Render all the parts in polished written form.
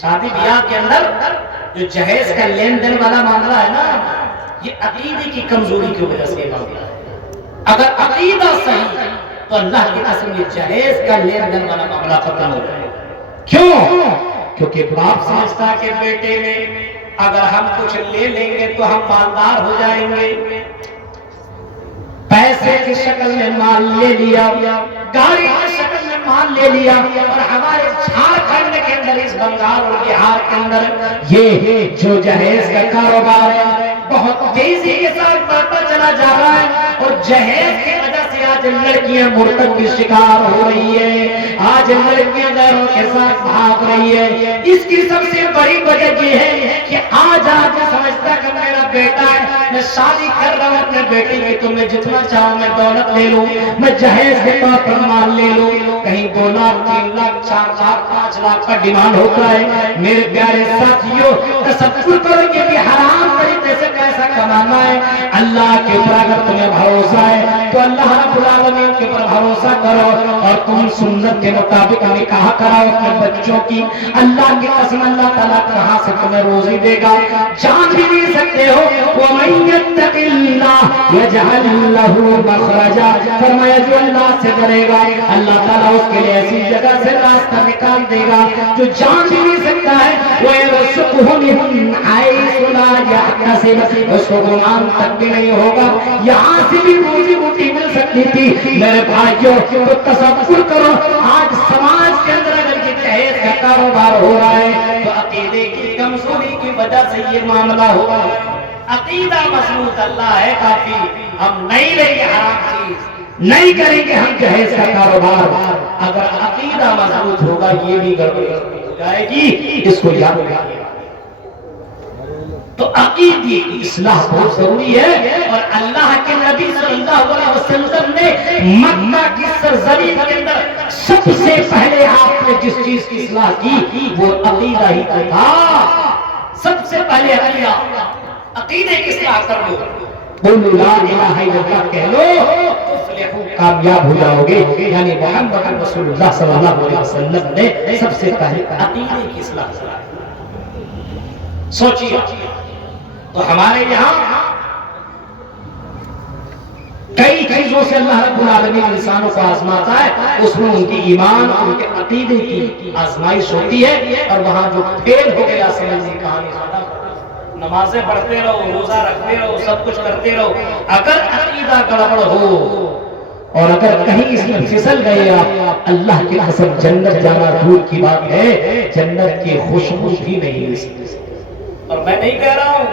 شادی بیاہ کے اندر جو جہیز کا لین دین والا معاملہ ہے نا، یہ عقیدے کی کمزوری کی وجہ سے معاملہ ہے۔ اگر عقیدہ صحیح تو اللہ کی قسم یہ جہیز کا لین دین والا معاملہ ختم ہو جائے۔ کیوں؟ کیونکہ باپ سمجھتا ہے کہ بیٹے میں اگر ہم کچھ لے لیں گے تو ہم مالدار ہو جائیں گے۔ پیسے کی شکل میں مال لے لیا، گاڑی کی شکل میں مال لے لیا، اور ہمارے جھارکھنڈ کے اندر، اس بنگال اور بہار کے اندر یہ جو جہیز کا کاروبار ہے بہت تیزی کے ساتھ بڑھتا چلا جا رہا ہے، اور جہیز کی وجہ سے آج لڑکیاں مرتد کی شکار ہو رہی ہے، آج لڑکیاں غیروں کے ساتھ بھاگ رہی ہے۔ اس کی سب سے بڑی وجہ یہ ہے کہ آج آدمی سمجھتا ہے کہ میرا بیٹا ہے، میں شادی کر رہا ہوں اپنے بیٹے کی، تو میں جتنا چاہوں میں دولت لے لوں، میں جہیز کے طور پر مال لے لوں، کہیں 2 لاکھ 3 لاکھ 4 لاکھ 5 لاکھ کا ڈیمانڈ ہوتا ہے۔ میرے پیارے ساتھیوں، تصور کرو کہ بھی حرام طریقے سے پیسہ کمانا ہے۔ اللہ کے اوپر اگر تمہیں بھروسہ ہے تو اللہ رب العالمین کے اوپر بھروسہ کرو، اور تم سنت کے مطابق نکاح کراؤ اپنے بچوں کی۔ اللہ کی قسم اللہ تعالیٰ کہاں سے تمہیں روزی دے گا جان بھی نہیں سکتے ہو۔ وَمَن يَتَّقِ اللَّهَ يَجْعَلْ لَهُ مَخْرَجًا، فرمایا جو اللہ سے ڈرے گا اللہ تعالیٰ اس کے لیے ایسی جگہ سے راستہ نکال دے گا جو جان بھی نہیں سکتا ہے۔ وَيَرْزُقْهُ مِنْ حَيْثُ لَا يَحْتَسِبُ، اس کو گمان تک بھی نہیں ہوگا یہاں سے بھی روزی روٹی مل سکتی تھی۔ میرے بھائیوں تو تصور کرو آج سماج کے اندر اگر یہ جہیز کا کاروبار ہو رہا ہے تو عقیدے کی کمزوری کی وجہ سے یہ معاملہ ہوا ہے۔ عقیدہ مضبوط اللہ ہے کافی، ہم نہیں لیں گے حرام چیز، نہیں کریں گے ہم جہیز کا کاروبار۔ اگر عقیدہ مضبوط ہوگا یہ بھی گڑبڑ ہو جائے گی، اس کو یاد رکھیے۔ تو عقیدے کی اصلاح بہت ضروری ہے، اور اللہ کے نبی صلی اللہ علیہ وسلم نے مکہ کی سرزمین کے اندر سب سے پہلے آپ نے جس چیز کی اصلاح کی وہ عقیدہ ہی تھا۔ سب سے پہلے عقیدے کی اصلاح کر لو، قولوا لا الہ الا اللہ کہہ لو، تفلحوا کامیاب ہو جاؤ گے۔ یعنی محمد رسول اللہ صلی اللہ علیہ وسلم نے سب سے پہلے عقیدے کی اصلاح کی۔ سوچیے تو ہمارے یہاں کئی چیزوں سے اللہ رب العالمین انسانوں کو آزماتا ہے، اس میں ان کی ایمان، ان کے عقیدے کی آزمائش ہوتی ہے، اور وہاں جو فیل ہو گیا سمجھنے کہانی ختم۔ نمازیں پڑھتے رہو، روزہ رکھتے رہو، سب کچھ کرتے رہو، اگر عقیدہ گڑبڑ ہو اور اگر کہیں اس میں پھسل گئے آپ، اللہ کی قسم جنت جانا دور کی بات ہے، جنت کی خوشبو بھی نہیں مل سکتی۔ اور میں نہیں کہہ رہا ہوں،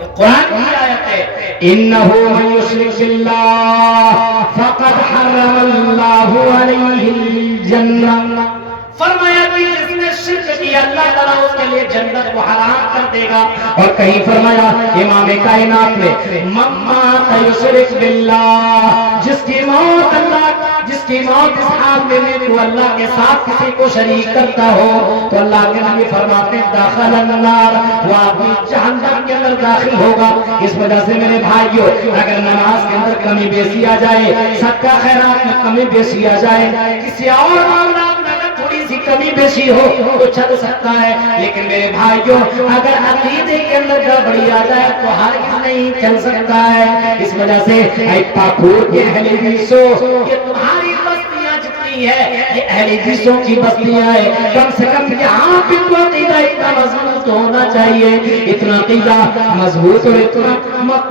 یہ قرآن کی آیت ہے، إِنَّهُ مَن يُشْرِكْ بِاللَّهِ فَقَدْ حَرَّمَ اللَّهُ عَلَيْهِ الْجَنَّةَ، فرمایا کہ جس نے شرک کیا اللہ تعالیٰ اس کے لیے جنت کو حرام کر دے گا۔ اور کہیں فرمایا امام کائنات میں مَن مَاتَ يُشْرِكْ بِاللَّهِ، جس کی موت اس حال میں وہ اللہ کے ساتھ کسی کو شریک کرتا ہو تو اللہ کے نبی فرماتے ہیں داخل النار، وہ آدمی جہنم کے اندر داخل ہوگا۔ اس وجہ سے میرے بھائیوں اگر نماز کے اندر کمی بیشی آ جائے، صدقہ خیرات میں کمی بیشی آ جائے، کسی اور معاملات میں اگر تھوڑی سی کمی بیشی ہو تو چل سکتا ہے، لیکن میرے بھائیوں اگر عقیدے کے اندر گڑبڑی آ جائے تو ہرگز نہیں چل سکتا ہے۔ اس وجہ سے اے پاکور کے اہل حدیثوں، یہ تمہاری بستیاں جتنی ہے یہ اہل حدیثوں کی بستیاں ہیں، کم سے کم یہاں بھی تو عقیدہ اتنا مضبوط ہونا چاہیے، اتنا عقیدہ مضبوط اور اتنا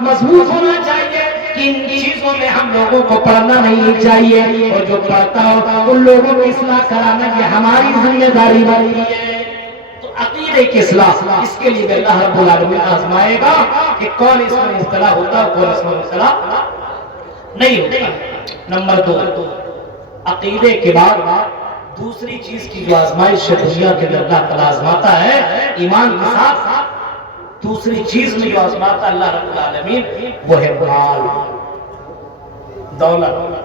مضبوط ہونا چاہیے کہ ان چیزوں میں ہم لوگوں کو پڑھنا نہیں چاہیے، اور جو پڑھتا ہو ان لوگوں کو اصلاح کرانا یہ ہماری ذمہ داری بنتی ہے۔ تو عقیدے کی اصلاح، اس کے لیے اللہ رب العالمین آزمائے گا کہ کون اس میں مبتلا ہوتا ہے کون اس میں مبتلا نہیں ہوتا۔ نمبر 2، عقیدے کے بعد دوسری چیز کی جو آزمائش دنیا کے اندر اللہ تعالیٰ آزماتا ہے ایمان کے ساتھ، دوسری چیز میں جو آزماتا اللہ رب العالمین وہ ہے مال، دولت،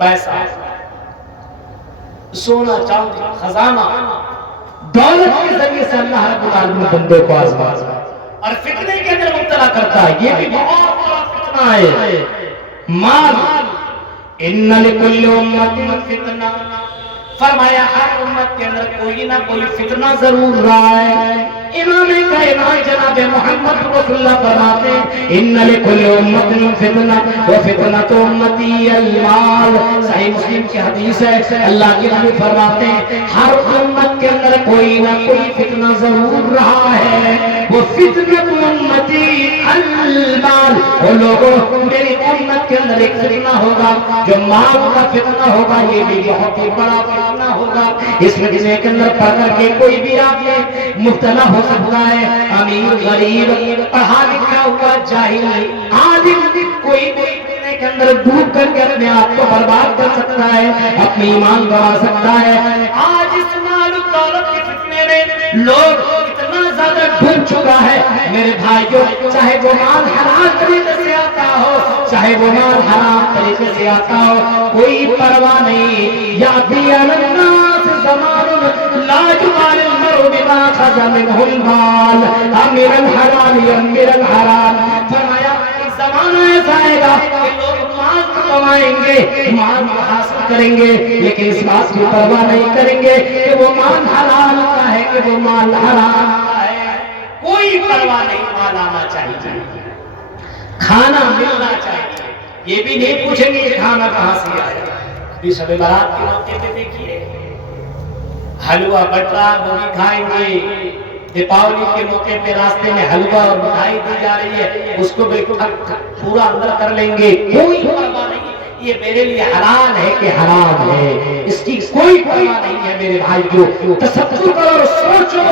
پیسہ، سونا چاندی، خزانہ۔ دولت کے ذریعے سے اللہ رب العالمین بندے کو آزماتا ہے اور فتنے کے اندر مبتلا کرتا ہے، یہ بھی بہت بڑا فتنہ ہے۔ مال، ان لکل امۃ فتنہ فرمایا ہر امت کے اندر کوئی نہ کوئی فتنہ ضرور رہا ہے۔ امام کائنات جناب محمد رسول اللہ فرماتے ہیں ان لکل امت فتنہ وفتنۃ امتی المال۔ صحیح مسلم کی حدیث ہے، اللہ کے نبی فرماتے ہیں ہر امت کے اندر کوئی نہ کوئی فتنہ ضرور رہا ہے، وہ فتنۃ امتی المال۔ وہ لوگوں میری امت کے اندر ایک فتنہ ہوگا جو مال کا فتنہ ہوگا، یہ بھی بہت ہی بڑا فتنہ ہوگا۔ اس فتنے کے اندر پڑھ کر کے کوئی بھی آپ میں مبتلا ہو سکتا ہے، امیر غریب، پڑھا لکھا ہوا جاہل عالم، کوئی فتنے کے اندر ڈوب کر کے اپنے آپ کو برباد کر سکتا ہے، اپنی ایمان گوا سکتا ہے۔ آج اس مال و دولت کے فتنے میں لوگ اتنا زیادہ ڈوب چکا ہے میرے بھائیوں، چاہے وہ مال حلال طریقے سے آتا ہو، چاہے وہ مال حرام طریقے سے آتا ہو، کوئی پرواہ نہیں۔ یاتی الناس زمان لا یبال المرء بما اخذ منه المال امر الحلال امر الحرام۔ فرمایا ایک زمانہ ایسا آئے گا کہ لوگ مال کمائیں گے، مال حاصل کریں گے، لیکن اس بات کی پرواہ نہیں کریں گے کہ وہ مال حلال کا ہے کہ وہ مال حرام کا ہے، کوئی پرواہ نہیں۔ مال آنا چاہیے، کھانا ملنا چاہیے، یہ بھی نہیں پوچھیں گے یہ کھانا کہاں سے آیا۔ ابھی شب برات کے موقع پہ دیکھیے حلوہ بٹ رہا، وہ بھی کھائیں گے۔ دیپاولی کے موقع پہ راستے میں حلوہ اور مٹھائی دی جا رہی ہے، اس کو بھی پورا اندر کر لیں گے، کوئی پرواہ نہیں یہ میرے لیے حلال ہے کہ حرام ہے، اس کی کوئی پرواہ نہیں ہے میرے بھائیو۔ تصور کرو اور سوچو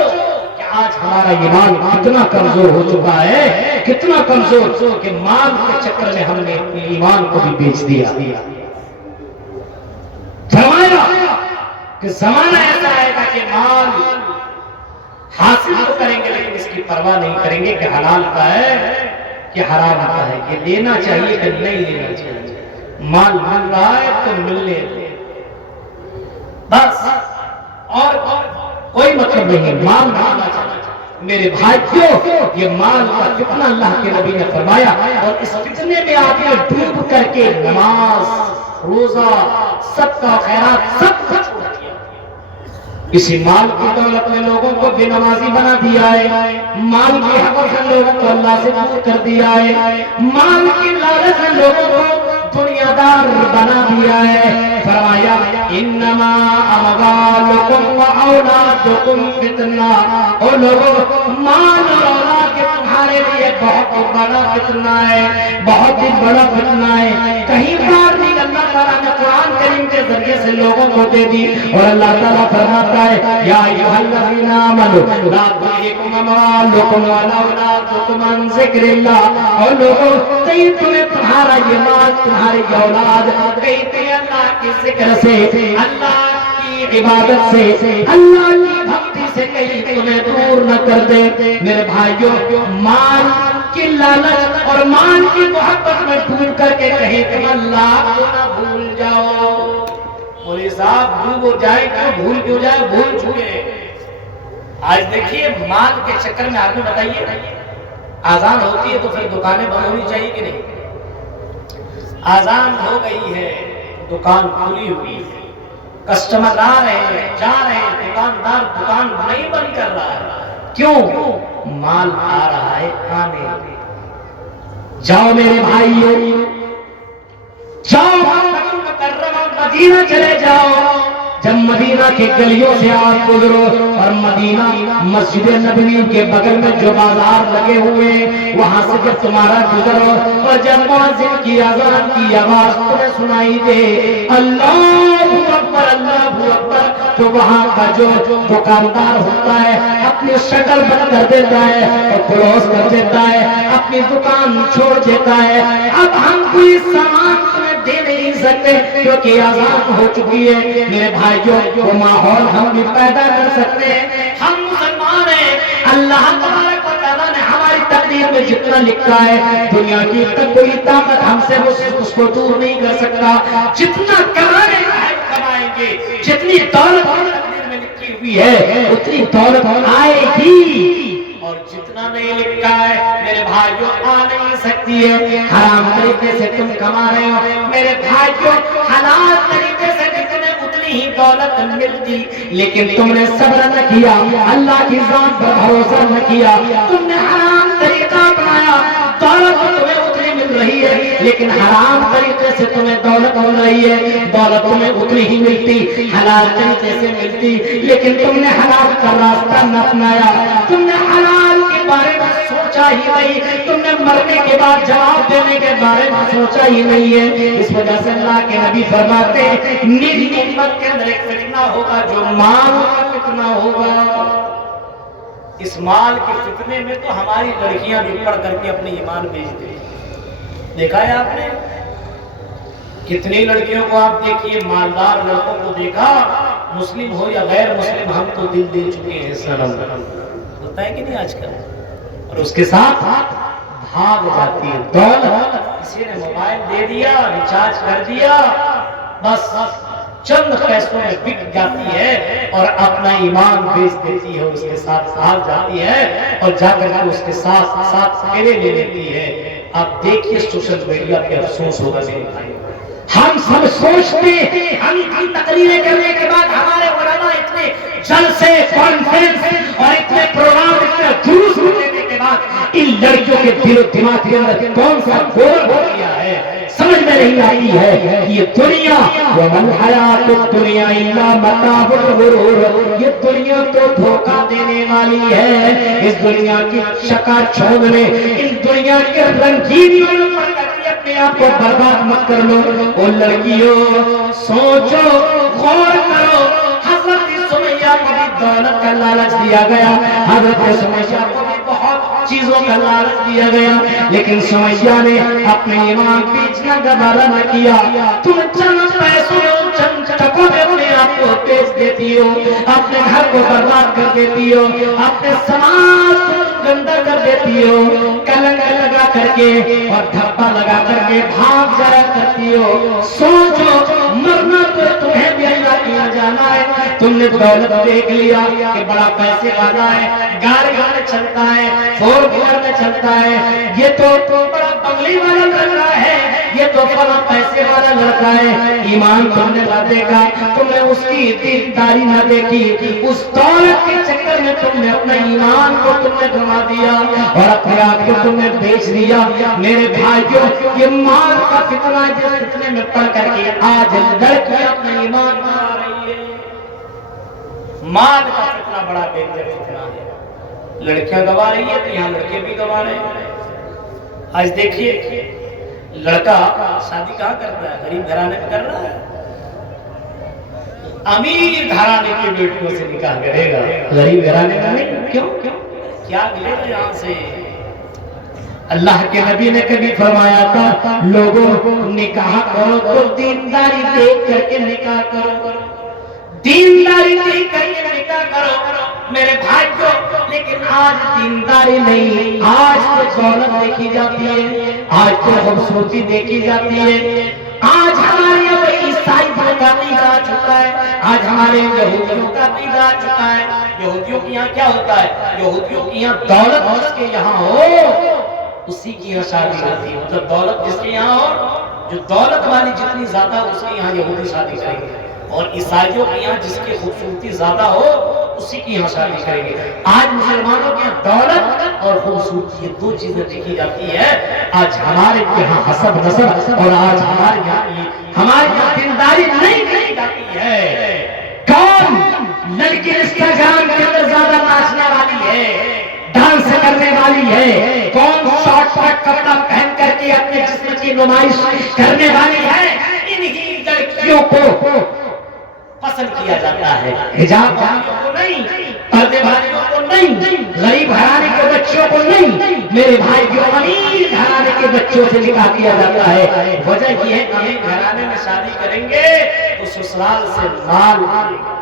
کہ آج ہمارا ایمان کتنا کمزور ہو چکا ہے، کتنا کمزور کہ مال کے چکر میں ہم نے اپنے ایمان کو بھی بیچ دیا۔ فرمایا کہ زمانہ ایسا آئے گا کہ مال حاصل تو کریں گے لیکن اس کی پرواہ نہیں کریں گے کہ حلال کا ہے کہ حرام کا ہے، کہ لینا چاہیے کہ نہیں لینا چاہیے۔ مال مل رہا ہے تو ملنے دے، بس اور کوئی مطلب نہیں، مال ملنا چاہیے۔ میرے بھائیوں یہ مال کا فتنہ اللہ کے نبی نے فرمایا، اور اس فتنے میں آدمی ڈوب کر کے نماز روزہ صدقہ خیرات سب کچھ چھوڑ دیا۔ اسی مال کی دولت میں لوگوں کو بے نمازی بنا دیا ہے، مال کی حوث سے لوگوں کو اللہ سے دور کر دیا ہے، مال کی لالچ سے لوگوں کو دنیا دار بنا دیا ہے۔ فرمایا انما اموالکم و اولادکم فتنہ، اور لوگوں مال اور اولاد کے تمہارے لیے بہت بڑا فتنہ ہے، بہت ہی بڑا فتنہ ہے۔ کہیں بار نہیں اللہ تعالیٰ نے قرآن کریم کے ذریعے سے لوگوں کو دے دی، اور اللہ تعالیٰ فرماتا ہے یا ایھا الذین آمنوا لا تلہکم اموالکم ولا اولادکم عن ذکر اللہ، اور لوگوں کہیں تمہیں تمہارا یہ مال تمہاری اولاد کہیں تمہیں اللہ کے ذکر سے، اللہ کی عبادت سے، اللہ کی بھکتی سے کہیں تمہیں دور نہ کر دے۔ میرے بھائیوں مال کی لالچ اور مال کی محبت میں ڈوب کر کے کہیں تم اللہ کو نہ بھول جاؤ۔ مولوی صاحب بھول جائے کیوں، بھول کیوں جائے، بھول چکے۔ آج دیکھیے مال کے چکر میں آدمی بتائیے آزان ہوتی ہے تو پھر دکانیں بند ہونی چاہیے کہ نہیں؟ آزان ہو گئی ہے، دکان کھلی ہوئی ہے، کسٹمر آ رہے ہیں جا رہے ہیں، دکاندار دکان نہیں بند کر رہا ہے، کیوں؟ مال آ رہا ہے آنے۔ جاؤ میرے بھائیوں، جاؤ مکرمہ مدینہ چلے جاؤ، جب مدینہ کے گلیوں سے آپ گزرو اور مدینہ مسجد نبوی کے بغل میں جو بازار لگے ہوئے وہاں سے جب تمہارا گزرو اور جب مؤذن کی اذان کی آواز تمہیں سنائی دے اللہ اکبر، تو وہاں کا جو دکاندار ہوتا ہے اپنی شکل بند کر دیتا ہے اور کلوز کر دیتا ہے، اپنی دکان چھوڑ دیتا ہے۔ اب ہم کوئی سامان تمہیں دے نہیں سکتے کیونکہ اذان ہو چکی ہے۔ میرے بھائیوں وہ ماحول ہم بھی پیدا کر سکتے ہیں، ہم مسلمان ہیں، اللہ تبارک و تعالیٰ نے ہماری تقدیر میں جتنا لکھا ہے دنیا کی کوئی طاقت ہم سے اس کو دور نہیں کر سکتا۔ جتنا کمانے کا ہے کمائیں گے، جتنی دولت تقدیر میں لکھی ہوئی ہے اتنی دولت آئے گی، اور جتنا نہیں لکھا ہے میرے بھائیوں آ نہیں سکتی ہے۔ حرام طریقے سے تم کما رہے ہو میرے بھائیوں، حلال طریقے سے جتنے اتنی ہی دولت ملتی، لیکن تم نے صبر نہ کیا، اللہ کی ذات پر بھروسہ نہ کیا، تم نے حرام طریقہ اپنایا، دولت تمہیں اتنی مل رہی ہے لیکن حرام طریقے سے تمہیں دولت مل رہی ہے، دولت تمہیں اتنی ہی ملتی حلال طریقے سے ملتی، لیکن تم نے حلال کا راستہ نہ اپنایا، تم نے حلال کے بارے میں سوچا ہی نہیں، تم نے مرنے کے بعد جواب دینے کے بارے میں سوچا ہی نہیں ہے۔ اس وجہ سے اللہ کے نبی فرماتے ہیں میری امت کے اندر ایک فتنہ ہوگا جو مال کا فتنہ ہوگا۔ اس مال کے فتنے میں تو ہماری لڑکیاں بھی پڑھ کر کے اپنی ایمان بیچ دیں۔ دیکھا ہے آپ نے کتنی لڑکیوں کو آپ دیکھیے، مالدار لڑکوں کو دیکھا، مسلم ہو یا غیر مسلم ہم تو دل دے چکے ہیں، سلام ہوتا ہے کہ نہیں آج کل، اور اس کے ساتھ بھاگ جاتی ہے دولت، کسی نے موبائل دے دیا، ریچارج کر دیا، بس چند پیسوں میں بک جاتی ہے اور اپنا ایمان بیچ دیتی ہے، اس کے ساتھ بھاگ جاتی ہے اور جا کر کے اس کے ساتھ پھیرے لے لیتی ہے۔ آپ دیکھیے سوشل میڈیا پہ افسوس ہوگا میرے بھائی، ہم سب سوچتے ہیں ہم تقریریں کرنے کے بعد ہمارے علماء اتنے جلسے کانفرنس اور اتنے پروگرام اتنے جلوس دینے کے بعد ان لڑکیوں کے دل و دماغ کے اندر کون سا گول ہو گیا ہے سمجھ میں نہیں آتی ہے۔ یہ دنیا ومن حیات الدنیا الا متاع الغرور، یہ دنیا تو دھوکہ دینے والی ہے، اس دنیا کی شکا چھوڑنے، ان دنیا کے رنگینیوں میں پڑ کر کے اپنے آپ کو برباد مت کر لو۔ او لڑکیوں سوچو، غور کرو، حضرت سمیہ کو بھی دولت کا لالچ دیا گیا، حضرت سمیہ کو بھی بہت چیزوں کا لالچ دیا گیا، لیکن سمیہ نے اپنے ایمان بیچنا گوارا نہ کیا۔ تم چند پیسوں چند ٹکوں میں اپنے آپ کو بیچ دیتی ہو، اپنے گھر کو برباد کر دیتی ہو، اپنے سماج کو گندا کر دیتی ہو، کلنگ لگا کر کے اور دھبا لگا کر کے بھاگ جایا کرتی ہو۔ سوچو مرنا تو تمہیں بھی اللہ کیا جانا ہے، تم نے دولت دیکھ لیا کہ بڑا پیسے والا ہے، گاڑی میں چلتا ہے، فور ویلر میں چلتا ہے، یہ تو بڑا بنگلے والا لڑکا ہے، یہ تو بڑا پیسے والا لڑکا ہے، ایمان تم نے نہ دیکھا، تم نے اس کی دینداری نہ دیکھی، اس دولت کے چکر میں تم نے اپنا ایمان کو تم نے گنوا دیا اور اپنے آپ کو تم نے بیچ دیا۔ میرے بھائیوں یہ مال کا فتنہ جس فتنے میں پڑ کر کے آج لڑکیاں اپنا ایمان گنوا رہی ہے، مال کا فتنہ بڑا بہتر فتنہ ہے، لڑکیاں گوا رہی ہے تو یہاں لڑکے بھی گوا رہے ہیں۔ آج دیکھیے لڑکا شادی کہاں کرتا ہے؟ غریب گھرانے میں کر رہا ہے، امیر گھرانے کی بیٹیوں سے نکاح کرے گا، غریب گھرانے میں نہیں۔ کیوں کیا ملے گا یہاں سے؟ اللہ کے نبی نے کبھی فرمایا تھا لوگوں نکاح کرو تو دینداری دیکھ کر کے نکاح کرو، دینداری دیکھ کر کے نکاح کرو میرے بھائیوں، لیکن آج دینداری نہیں، آج تو دولت دیکھی جاتی ہے، آج تو خوبصورتی دیکھی جاتی ہے، آج ہمارے یہاں عیسائی کا عقیدہ آ چکا ہے، آج ہمارے یہودیوں کا عقیدہ آ چکا ہے۔ یہودیوں کے یہاں کیا ہوتا ہے؟ یہودیوں کے یہاں دولت جس کے یہاں ہو اسی کی یہاں شادی ہوتی ہے، مطلب دولت جس کے یہاں ہو، جو دولت والی جتنی زیادہ اس کے یہاں یہودی شادی کریں گے، اور عیسائیوں کے یہاں جس کی خوبصورتی زیادہ ہو اسی کی یہاں شادی کریں گے۔ آج مسلمانوں کے یہاں دولت اور خوبصورتی یہ دو چیزیں دیکھی جاتی ہے، آج ہمارے یہاں حسب نسب اور آج ہمارے یہاں دینداری نہیں دیکھی جاتی ہے۔ کون لڑکی انسٹاگرام کے اندر زیادہ ناچنے والی ہے، ڈانس کرنے والی ہے، کون شارٹ کٹ کپڑا پہن کر کے اپنے جسم کی نمائش کرنے والی ہے، انہی لڑکیوں کو پسند کیا جاتا ہے، حجاب والیوں کو نہیں، پردے والیوں کو نہیں، غریب گھرانے کے بچوں کو نہیں، میرے بھائی جو امیر گھرانے کے بچوں سے نکاح کیا جاتا ہے۔ وجہ یہ ہے امیر گھرانے میں شادی کریں گے تو سسرال سے مال ملے گا،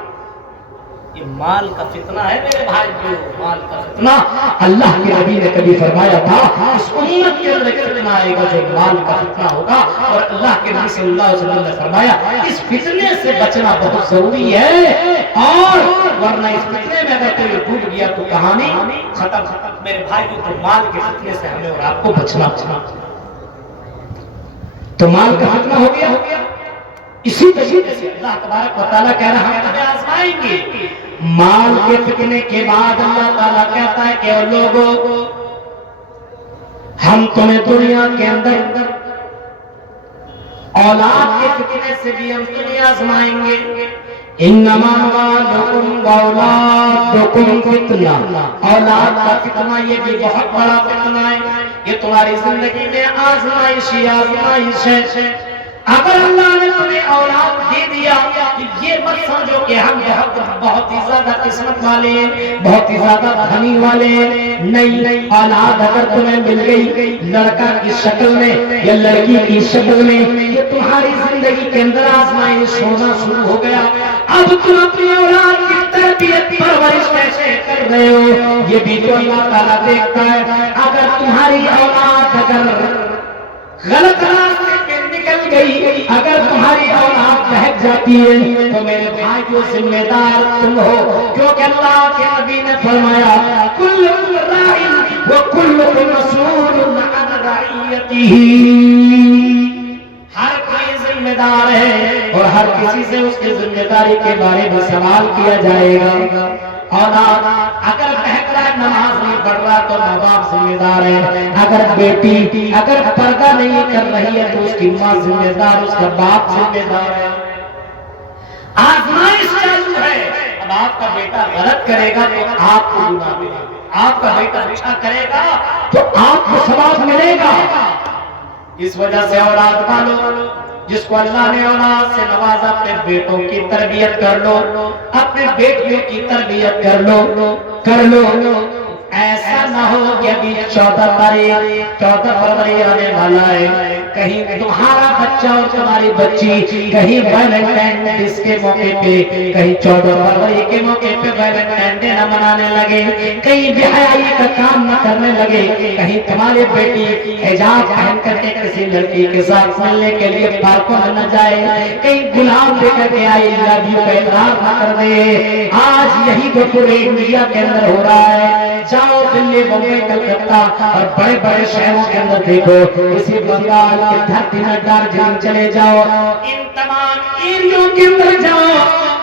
یہ مال کا فتنہ ہے میرے بھائی جو مال کا فتنہ اللہ کے نبی نے کبھی فرمایا تھا اس امت کے اندر فتنہ آئے گا جو مال کا فتنہ ہوگا، اور اللہ کے نبی صلی اللہ علیہ وسلم نے فرمایا اس فتنے سے بچنا بہت ضروری ہے، اور ورنہ اس فتنے میں اگر کوئی ڈوب گیا تو کہانی ختم۔ میرے بھائی تو مال کے فتنے سے ہمیں اور آپ کو بچنا، تو مال کا فتنہ ہو گیا، اسی طریقے سے اللہ تبارک و تعالیٰ کہہ رہا ہے ہم تمہیں آزمائیں گے. مال کے فتنے کے بعد اللہ تعالیٰ کہتا ہے کہ اے لوگوں ہم تمہیں دنیا کے اندر اولاد کے فتنے سے بھی ہم تمہیں آزمائیں گے. انما اموالکم واولادکم فتنہ، اولاد کا فتنہ یہ بھی بہت بڑا فتنہ ہے، یہ تمہاری زندگی میں آزمائش ہے. اگر اللہ نے تمہیں اولاد دے دیا کہ یہ مت سمجھو کہ ہم بہت ہی زیادہ قسمت والے ہیں، بہت ہی زیادہ دھنی والے ہیں. نہیں، اولاد اگر تمہیں مل گئی لڑکا کی شکل میں یا لڑکی کی شکل میں، یہ تمہاری زندگی کے اندر آزمائش ہونا شروع ہو گیا. اب تم اپنی اولاد کی تربیت پرورش کیسے کر رہے ہو یہ بھی تو اللہ تعالیٰ دیکھتا ہے. اگر تمہاری اولاد غلط راستے پہ نکل گئی، اگر تمہاری اولاد بہک جاتی ہے تو میرے بھائی جو ذمہ دار تم ہو، کیونکہ اللہ کے نبی نے فرمایا کلکم راع وکلکم مسئول عن رعیتہ، ہر کوئی ذمہ دار ہے اور ہر کسی سے اس کی ذمہ داری کے بارے میں سوال کیا جائے گا. اولاد اگر بہک رہا ہے، نماز نہیں پڑھ رہا تو ماں باپ ذمہ دار ہے. اگر بیٹی اگر پردہ نہیں کر رہی ہے تو اس کی ماں ذمہ دار، اس کا باپ ذمہ دار ہے. آزمائش چالو ہے. اب آپ کا بیٹا غلط کرے گا تو آپ کو گناہ ملے گا، آپ کا بیٹا اچھا کرے گا تو آپ کو ثواب ملے گا. اس وجہ سے اولاد پالو. جس کو اللہ نے اولاد سے نوازا اپنے بیٹوں کی تربیت کر لو، اپنے بیٹیوں کی تربیت کر لو. ایسا نہ ہو کہ ابھی 14 فروری آنے والا ہے، کہیں تمہارا بچہ اور تمہاری بچی کہیں ویلنٹائن ڈے کے موقع پہ، کہیں 14 فروری کے موقع پہ ویلنٹائن ڈے نہ منانے لگے، کہیں بے حیائی کا کام نہ کرنے لگے، کہیں تمہاری بیٹی حجاب پہن کر کے کسی لڑکی کے ساتھ ملنے کے لیے پارکوں میں نہ جائے، کہیں گلاب لے کر کے آئی لو یو کا اقرار نہ کر دے. آج یہی تو پورے انڈیا کے اندر ہو رہا ہے. جاؤ دلی، بمبئی، کلکتہ اور بڑے بڑے شہروں کے اندر دیکھو، اسی بنگال کی دھرتی میں دارجلنگ چلے جاؤ، ان تمام ایریوں کے اندر جاؤ،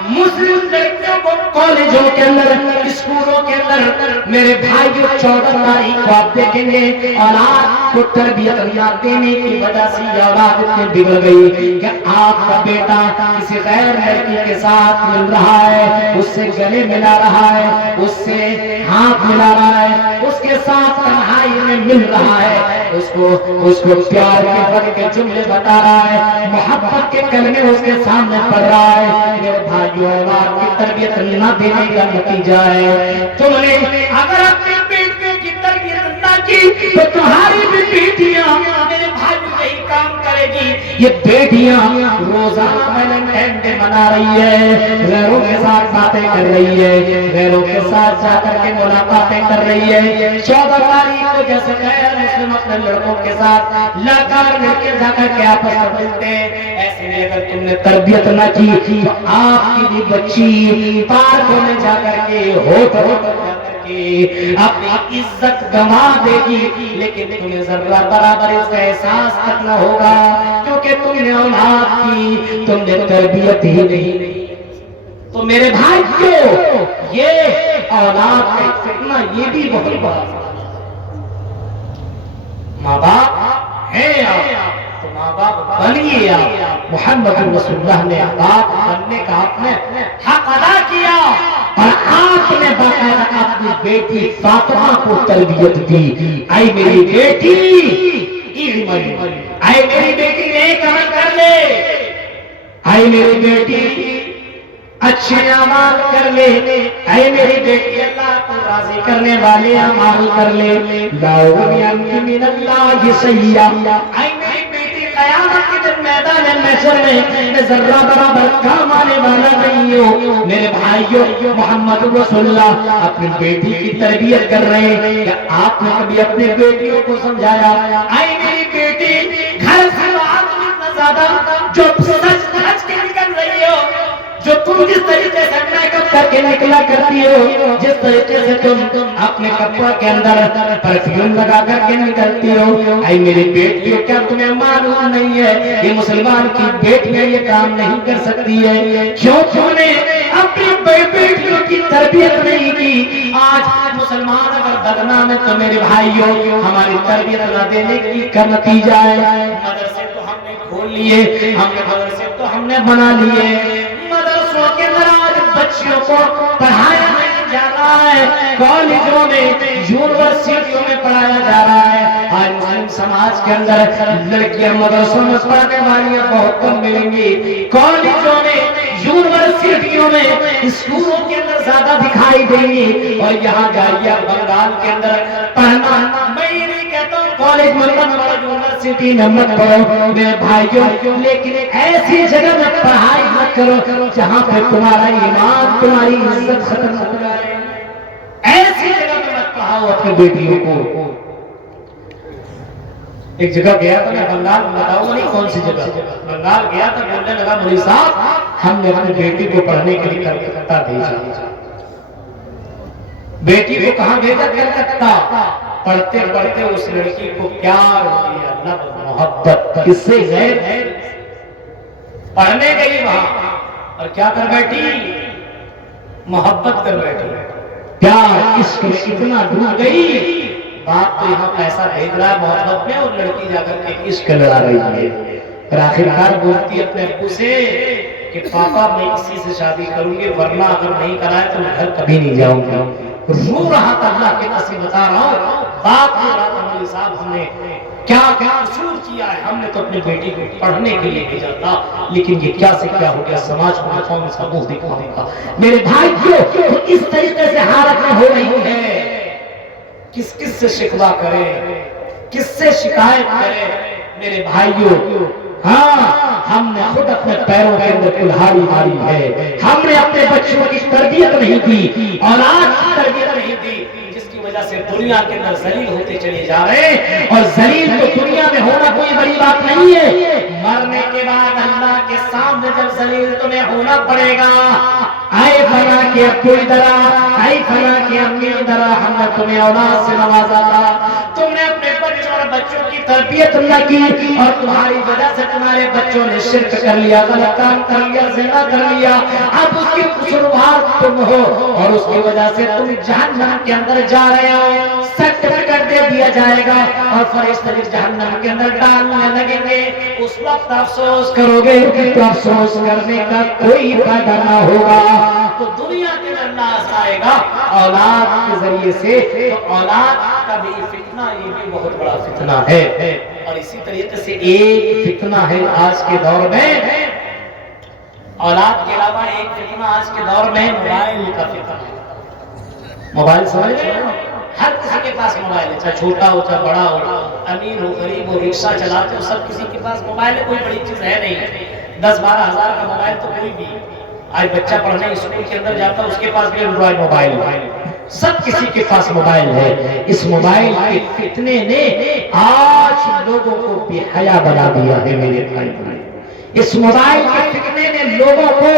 مسلم لڑکیوں کو کالجوں کے اندر، اسکولوں کے اندر میرے بھائیو 14 تاریخ کو آپ دیکھیں گے اولاد کو تربیت نہ دینے کی وجہ سے یہ اولاد اتنی بگڑ گئی کہ آپ کا بیٹا کسی غیر لڑکی کے ساتھ مل رہا ہے، اس سے گلے ملا رہا ہے، اس سے ہاتھ ملا رہا ہے، اس کے ساتھ تنہائی میں مل رہا ہے، اس کو پیار کے بڑھ کے جملے بتا رہا ہے، محبت کے کلمے اس کے سامنے پڑھ رہا ہے. میرے بھائیو، اولاد کی تربیت نہ دینے کا نتیجہ ہے تم نے اگر اپنے بیٹے کی تربیت نہ کی تو تمہاری بھی بیٹیاں میرے بھائیو یہی کام کرے گی. یہ بیٹیاں روزانہ ویلنٹائن ڈے منا رہی ہے، غیروں کے ساتھ باتیں کر رہی ہے، غیروں کے ساتھ جا کر کے ملاقاتیں کر رہی ہے. 14 تاریخ کو جیسے غیر مسلم اپنے لڑکوں کے ساتھ لڑکار لڑکے جا کر کے آپس میں ملتے ہیں، ایسے ہی اگر تم نے تربیت نہ کی تو آپ کی بھی بچی پارکوں میں جا کر کے ہوٹلوں میں جا کر کے اپنی عزت گنوا دے گی، لیکن تمہیں ذرہ برابر اس کا احساس تک نہ ہوگا، کیونکہ تم نے اولاد کی تم نے تربیت ہی نہیں. تو میرے بھائیو، یہ اولاد کا فتنہ یہ بھی بہت بڑا. ماں باپ ہیں آپ تو ماں باپ بنیے. آپ محمد رسول اللہ نے باپ بننے کا آپ نے حق ادا کیا اور آپ نے باقاعدہ اپنی بیٹی فاطمہ کو تربیت دی. اے میری بیٹی علم، اے میری بیٹی نیک عمل کر لے، اے میری بیٹی اچھے اعمال کر لے، اے میری بیٹی اللہ کو راضی کرنے والے اعمال کر لے. لا اغنی من اللہ شیئا، اے میری بیٹی قیامت کے دن میدان محشر میں ذرہ برابر کام آنے والا نہیں ہو. میرے بھائیو، محمد رسول اللہ اپنی بیٹی کی تربیت کر رہے ہیں. کہ آپ نے کبھی اپنے بیٹیوں کو سمجھایا اے میری بیٹی گھر سے باہر اتنا زیادہ جو سچ کے نکل رہی ہو، جو تم جس طریقے سے میک اپ کر کے نکلا کرتی ہو، جس طریقے سے تم اپنے کپڑوں کے اندر پرفیوم لگا کر کے نکلتی ہو، اے میری بیٹیوں کیا تمہیں معلوم نہیں ہے یہ مسلمان کی بیٹیاں یہ کام نہیں کر سکتی ہے؟ کیوں تم نے اپنی بیٹیوں کی تربیت نہیں کی؟ آج مسلمان اگر بدنام ہے تو میرے بھائیوں ہماری تربیت نہ دینے کی کا نتیجہ ہے۔ مدرسے تو ہم نے کھول لیے، ہم نے مدرسے تو ہم نے بنا لیے، مدرسوں کے اندر آج بچیوں کو پڑھایا نہیں جا رہا ہے، کالجوں میں یونیورسٹیوں میں پڑھایا جا رہا ہے۔ آج مسلم سماج کے اندر لڑکیاں مدرسوں میں پڑھنے والیاں بہت کم ملیں گی، کالجوں میں یونیورسٹیوں میں اسکولوں کے اندر زیادہ دکھائی دیں گی، اور یہاں جائیے بنگال کے اندر پڑھنا، میں یہ نہیں کہتا ہوں کالج میں مت پڑھو، یونیورسٹی میں مت پڑھو میرے بھائیوں، لیکن ایسی جگہ میں پڑھائی مت کرو جہاں پہ تمہارا ایمان تمہاری عزت ختم ہو جائے، ایسی جگہ میں مت پڑھاؤ اپنے بیٹیوں کو۔ ایک جگہ گیا تھا میں بنگال، بتاؤں نہیں کون سی جگہ، بنگال گیا تھا، بولنے لگا مولوی صاحب ہم نے اپنی بیٹی کو پڑھنے کے لیے کلکتہ بھیجا۔ بیٹی کو کہاں بھیجا؟ کلکتہ۔ پڑھتے پڑھتے اس لڑکی کو پیار ہو گیا، لب محبت، کس سے؟ غیر پڑھنے گئی وہاں اور کیا کر بیٹھی؟ محبت کر بیٹھی، پیار عشق میں اتنا ڈوب گئی، باپ تو یہاں پیسہ بھیج رہا ہے محبت میں اور لڑکی جا کر کے عشق لڑا رہی ہے، اور آخرکار بولتی اپنے ابو سے کہ پاپا میں اسی سے شادی کروں گی، ورنہ اگر نہیں کرائے تو میں گھر کبھی نہیں جاؤں گا۔ رو رہا تھا، اللہ کے قسم بتا رہا ہوں، باپ رو رہا تھا مولوی صاحب ہم نے کیا کیا قصور کیا ہے، ہم نے تو اپنی بیٹی کو پڑھنے کے لیے بھیجا تھا، لیکن یہ کیا سے کیا ہو گیا، سماج کو کون سا منہ دکھانے کا۔ میرے بھائیوں اس طریقے سے حالت میں ہو رہی ہے، کس کس سے شکوہ کرے، کس سے شکایت کرے میرے بھائیوں؟ ہاں ہم نے خود اپنے پیروں کے اندر کلہاڑی ماری ہے، ہم نے اپنے بچوں کی تربیت نہیں دی، اولاد کی تربیت نہیں دی، جس کی وجہ سے دنیا کے اندر ذلیل ہوتے چلے جا رہے ہیں، اور ذلیل تو دنیا میں ہونا کوئی بڑی بات نہیں ہے، مرنے کے بعد اللہ کے سامنے جب ذلیل تمہیں ہونا پڑے گا، اے فلاں کے ابو ادھر آ، اے فلاں کے امی ادھر آ، ہم نے تمہیں اولاد سے نوازا تھا، تم نے اپنے بچوں اور بچوں کی تربیت نہ کی، اور تمہاری وجہ سے تمہارے بچوں نے شرک کر لیا، غلط کام کر لیا، زنا کر لیا، اب اس کے قصوروار تم ہو، اور اس کی وجہ سے تم جہنم کے اندر جا رہے ہو، سرٹیفکیٹ دے دیا جائے گا اور فرشتے جہنم کے اندر ڈالنے لگیں گے، اس وقت افسوس کرو گے تو افسوس کرنے کا کوئی فائدہ نہ ہوگا۔ تو دنیا کے اندر ناز آئے گا اولاد کے ذریعے سے، تو اولاد کا بھی فتنہ یہ بھی بہت بڑا فتنہ ہے، اور اسی طریقے سے ایک فتنہ ہے آج کے دور میں، اولاد کے علاوہ ایک فتنہ آج کے دور میں موبائل کا فتنہ ہے۔ موبائل سمجھ رہے ہیں؟ ہر کسی کے پاس موبائل ہے، چاہے چھوٹا ہو چاہے بڑا ہو، امیر ہو غریب ہو، رکشہ چلاتے ہو، سب کسی کے پاس موبائل ہے، کوئی بڑی چیز ہے نہیں۔ 10-12 ہزار کا موبائل تو کوئی بھی، آج بچہ پڑھنے اسکول کے اندر جاتا ہے اس کے پاس بھی اینڈرائڈ موبائل ہے، سب کسی کے پاس موبائل ہے۔ اس موبائل کے فتنے نے آج لوگوں کو بے حیا بنا دیا ہے میرے بھائی، اس موبائل کے فتنے نے لوگوں کو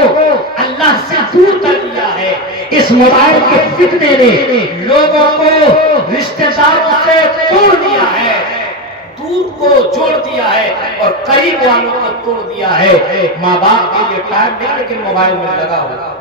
اللہ سے دور کر دیا ہے، اس موبائل کے فتنے نے لوگوں کو رشتہ داروں سے توڑ دیا ہے، دور کو جوڑ دیا ہے اور قریب والوں کو توڑ دیا ہے۔ ماں باپ کے لیے ٹائم نہیں لیکن موبائل میں لگا ہوا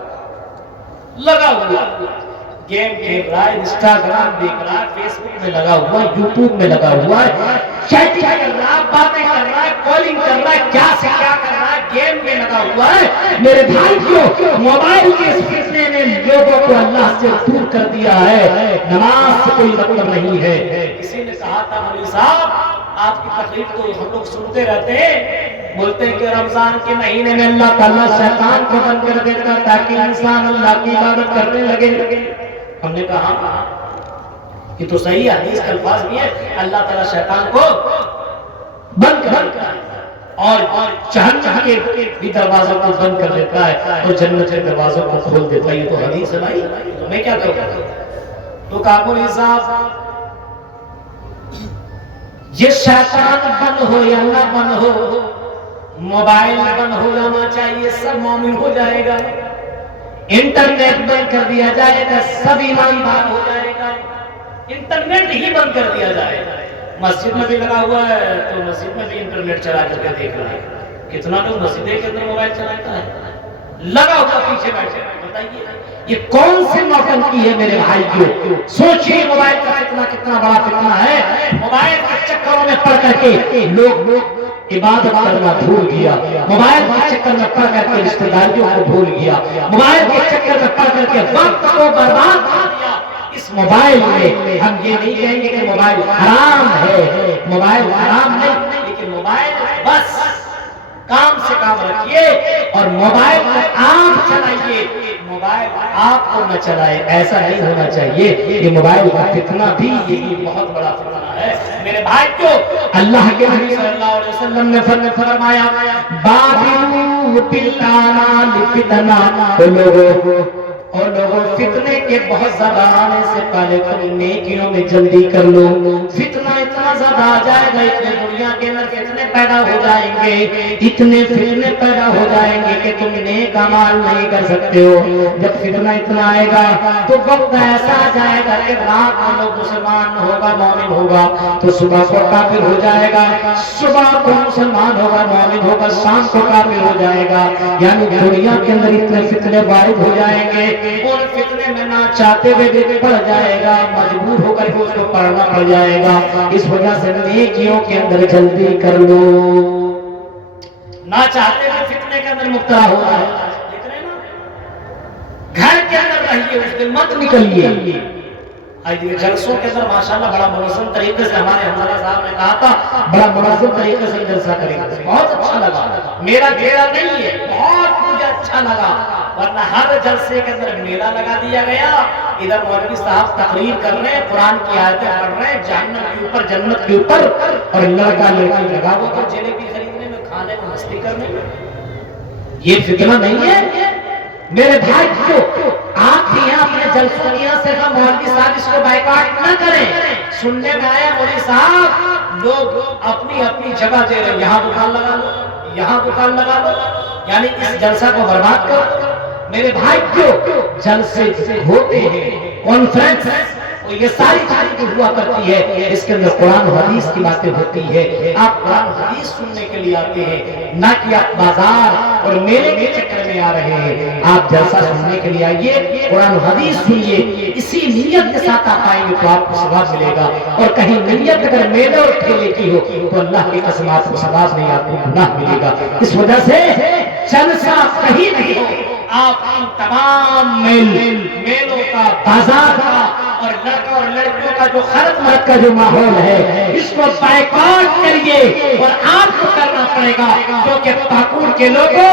گیم کھیل رہا ہے، انسٹاگرام دیکھ رہا ہے، فیس بک میں لگا ہوا ہے، یوٹیوب میں لگا ہوا ہے، چیٹنگ کر رہا ہے، باتیں کر رہا ہے، کالنگ کر رہا ہے، کیا سے کیا کر رہا ہے، گیم میں لگا ہوا ہے۔ میرے بھائیوں موبائل کے اس فتنے نے لوگوں کو اللہ سے دور کر دیا ہے، نماز سے کوئی مطلب نہیں ہے۔ کسی نے کہا تھا مولوی صاحب آپ کی تقریر تو ہم لوگ سنتے رہتے ہیں، بولتے ہیں کہ رمضان کے مہینے میں اللہ تعالیٰ شیطان کو بند کر دیتا تاکہ انسان اللہ کی عبادت کرنے لگے۔ ہم نے کہا یہ تو صحیح حدیث کا الفاظ بھی ہے، اللہ تعالیٰ شیطان کو بند کر دیتا ہے اور جہنم کے بھی دروازوں کو بند کر دیتا ہے اور جنت کے دروازوں کو کھول دیتا ہے۔ یہ تو حدیث ہے بھائی، میں کیا کہوں؟ تو کابل صاحب یہ شیطان بند ہو یا نہ بند ہو، موبائل بند ہو جانا چاہیے، سب مومن ہو جائے گا۔ انٹرنیٹ بند کر دیا جائے گا، سب ایماندار ہو جائے گا۔ انٹرنیٹ ہی بند کر دیا جائے گا۔ مسجد میں بھی لگا ہوا ہے تو مسجد میں بھی انٹرنیٹ چلا کر کے دیکھ رہا ہے۔ کتنا لوگ مسجد کے اندر موبائل چلاتا ہے، لگا ہوا پیچھے بیٹھے۔ بتائیے یہ کون سے نوٹنکی ہے میرے بھائیو؟ سوچیے موبائل کا فتنہ کتنا بڑا فتنہ ہے۔ موبائل کے چکروں میں پڑ کر کے لوگ عبادت کرنا بھول گیا، موبائل کے چکر میں پڑ کر کے رشتہ داریوں کو بھول گیا، موبائل کے چکر میں پڑ کر کے وقت کو برباد کر دیا۔ اس موبائل میں ہم یہ نہیں کہیں گے کہ موبائل حرام ہے، موبائل حرام نہیں، لیکن موبائل بس کام سے کام رکھیے اور موبائل کو آپ چلائیے، موبائل آپ کو نہ چلائے، ایسا نہیں ہونا چاہیے۔ یہ موبائل کا فتنہ بھی یہی بہت بڑا فتنہ ہے میرے بھائی کو۔ اللہ کے نبی صلی اللہ علیہ وسلم نے فرمایا بادروا بالأعمال فتنہ، اور لوگوں فتنے کے بہت زیادہ آنے سے پہلے تم نیکیوں میں جلدی کر لو۔ فتنہ اتنا زیادہ آ جائے گا، اتنے دنیا کے اندر فتنے پیدا ہو جائیں گے، اتنے فتنے پیدا ہو جائیں گے کہ تم نیک اعمال نہیں کر سکتے ہو۔ جب فتنہ اتنا آئے گا تو وقت ایسا آ جائے گا کہ رات میں لوگ مسلمان ہوگا، مومن ہوگا تو صبح کو کافر ہو جائے گا، صبح کو مسلمان ہوگا، مومن ہوگا، شام کو کافر ہو جائے گا۔ یعنی دنیا کے اندر اتنے فتنے وارد ہو جائیں گے، اور فتنے میں نہ چاہتے ہوئے بھی پڑ جائے گا، مجبور ہو کر کے اس کو پڑھنا پڑ جائے گا۔ اس وجہ سے نیکیوں کے اندر جلدی کر لو، نہ چاہتے ہوئے فتنے کے اندر مبتلا ہو رہا ہے۔ دیکھ رہے ہیں نا، گھر کے اندر رہیے، اس دن مت نکلیے۔ جلسوں کے اندر ماشاءاللہ بڑا منظم طریقے سے ہمارے حمزہ صاحب نے کہا تھا، بڑا منظم طریقے سے جلسہ کریں گے، بہت اچھا لگا۔ میرا گھیرا نہیں ہے، بہت مجھے اچھا لگا، ورنہ ہر جلسے کے اندر میلہ لگا دیا گیا۔ ادھر مولوی صاحب تقریر کر رہے ہیں، قرآن کی آیتیں پڑھ رہے ہیں، جہنم کے اوپر جنت کے اوپر، اور لڑکا لڑکی لگا وہ تو جلیبی خریدنے میں، کھانے میں، مستی کرنے میں۔ یہ فتنہ نہیں ہے میرے بھائی کو۔ آپ بھی یہاں اپنے جلسوں میں سے مولوی صاحب اس کو بائیکاٹ نہ کریں۔ سننے میں آیا مولوی صاحب لوگ اپنی اپنی جگہ دے رہے ہیں، یہاں دکان لگا لو، یہاں دکان لگا لو، یعنی اس جلسہ کو برباد کرو۔ میرے بھائی کو جلسے ہوتے ہیں، کانفرنس یہ ساری چیزیں جو ہوا کرتی ہے، اس کے اندر قرآن و حدیث کی باتیں ہوتی ہے۔ آپ قرآن و حدیث سننے کے لیے آتے ہیں، نہ کہ آپ بازار اور میلے کے چکر میں آ رہے ہیں۔ آپ جلسہ سننے کے لیے آئیے، قرآن و حدیث سنیے، اسی نیت کے ساتھ آپ آئیں گے تو آپ کو ثواب ملے گا۔ اور کہیں نیت اگر میلے اور ٹھیلے کی ہو تو اللہ کی قسم آپ کو ثواب نہیں، آپ کو گناہ ملے گا۔ اس وجہ سے جلسہ کہیں بھی ہو، آپ ان تمام میلوں کا، بازار کا اور لڑکا اور لڑکیوں کا جو خلط مرت کا جو ماحول ہے، اس کو بائیکاٹ کریے۔ اور آپ کو کرنا پڑے گا، کیونکہ پاکور کے لوگوں